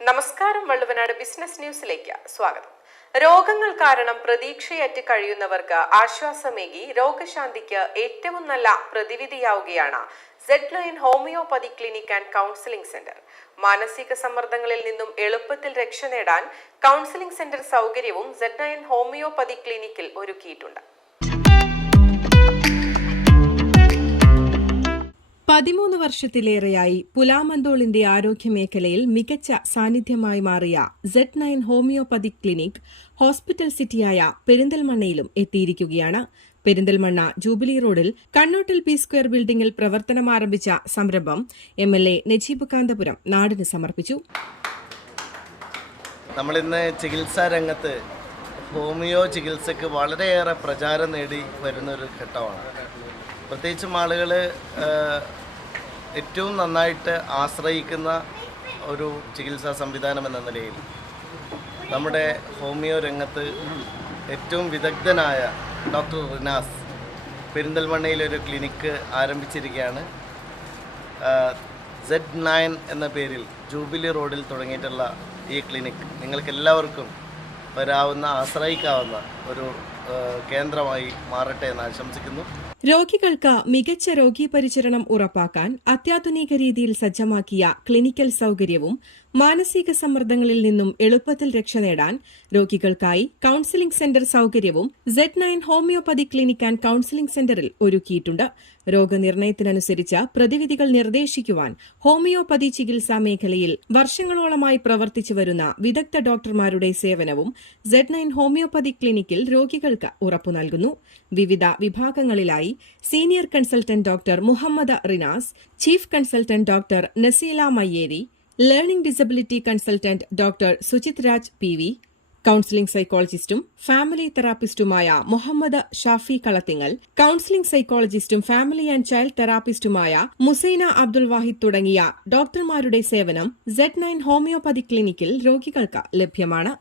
നമസ്കാരം വള്ളുവനാട് ബിസിനസ് ന്യൂസിലേക്ക് സ്വാഗതം. രോഗങ്ങൾ കാരണം പ്രതീക്ഷയറ്റ് കഴിയുന്നവർക്ക് ആശ്വാസമേകി രോഗശാന്തിക്ക് ഏറ്റവും നല്ല പ്രതിവിധിയാവുകയാണ് Z line homeopathy clinic and counselling centre മാനസിക സമ്മർദ്ദങ്ങളിൽ നിന്നും എളുപ്പത്തിൽ രക്ഷ നേടാൻ കൗൺസിലിംഗ് സെന്റർ സൗകര്യവും സെഡ് ലൈൻ ഹോമിയോപ്പതി ക്ലിനിക്കിൽ ഒരുക്കിയിട്ടുണ്ട്. പതിമൂന്ന് വർഷത്തിലേറെയായി പുലാമന്തോളിന്റെ ആരോഗ്യമേഖലയിൽ മികച്ച സാന്നിധ്യമായി മാറിയ Z nine homeopathic clinic hospital സിറ്റിയായ പെരിന്തൽമണ്ണയിലും എത്തിയിരിക്കുകയാണ്. പെരിന്തൽമണ്ണ ജൂബിലി റോഡിൽ കണ്ണോട്ടിൽ പി സ്ക്വയർ ബിൽഡിംഗിൽ പ്രവർത്തനം ആരംഭിച്ച സംരംഭം M L A Najeeb Kanthapuram നാടിന് സമർപ്പിച്ചു. നമ്മളിന്ന് ചികിത്സാ രംഗത്ത് ഹോമിയോ ചികിത്സയ്ക്ക് വളരെയേറെ പ്രചാരം നേടി വരുന്നൊരു ഘട്ടമാണ്. പ്രത്യേകിച്ചും ആളുകൾ ഏറ്റവും നന്നായിട്ട് ആശ്രയിക്കുന്ന ഒരു ചികിത്സാ സംവിധാനം എന്ന നിലയിൽ നമ്മുടെ ഹോമിയോ രംഗത്ത് ഏറ്റവും വിദഗ്ധനായ ഡോക്ടർ റിനാസ് പെരിന്തൽമണ്ണയിലൊരു ക്ലിനിക്ക് ആരംഭിച്ചിരിക്കുകയാണ്. സെഡ് നയൻ എന്ന പേരിൽ ജൂബിലി റോഡിൽ തുടങ്ങിയിട്ടുള്ള ഈ ക്ലിനിക്. നിങ്ങൾക്കെല്ലാവർക്കും വരാവുന്ന ആശ്രയിക്കാവുന്ന ഒരു കേന്ദ്രമായി മാറട്ടെ എന്ന് ആശംസിക്കുന്നു. രോഗികൾക്ക് മികച്ച രോഗി പരിചരണം ഉറപ്പാക്കാൻ അത്യാധുനിക രീതിയിൽ സജ്ജമാക്കിയ ക്ലിനിക്കൽ സൌകര്യവും മാനസിക സമ്മർദ്ദങ്ങളിൽ നിന്നും എളുപ്പത്തിൽ രക്ഷ നേടാൻ രോഗികൾക്കായി കൌൺസിലിംഗ് സെന്റർ സൌകര്യവും Z nine homeopathy clinic and counselling സെന്ററിൽ ഒരുക്കിയിട്ടുണ്ട്. രോഗനിർണയത്തിനനുസരിച്ച് പ്രതിവിധികൾ നിർദ്ദേശിക്കുവാൻ ഹോമിയോപ്പതി ചികിത്സാ മേഖലയിൽ വർഷങ്ങളോളമായി പ്രവർത്തിച്ചു വരുന്ന വിദഗ്ധ ഡോക്ടർമാരുടെ സേവനവും സെഡ് നയൻ ഹോമിയോപ്പതി ക്ലിനിക്കിൽ രോഗികൾക്ക് ഉറപ്പു നൽകുന്നു. വിവിധ വിഭാഗങ്ങളിലായി senior consultant doctor Muhammad Rinas chief consultant doctor Naseela Mayyeri learning disability consultant doctor Sujith Raj P V counselling സൈക്കോളജിസ്റ്റും family തെറാപ്പിസ്റ്റുമായ മുഹമ്മദ് ഷാഫി കളത്തിങ്ങൽ കൌൺസിലിംഗ് സൈക്കോളജിസ്റ്റും ഫാമിലി ആൻഡ് ചൈൽഡ് തെറാപ്പിസ്റ്റുമായ മുസൈന അബ്ദുൽ വാഹിദ് തുടങ്ങിയ ഡോക്ടർമാരുടെ സേവനം സെഡ് നയൻ ഹോമിയോപ്പതി ക്ലിനിക്കിൽ രോഗികൾക്ക് ലഭ്യമാണ്.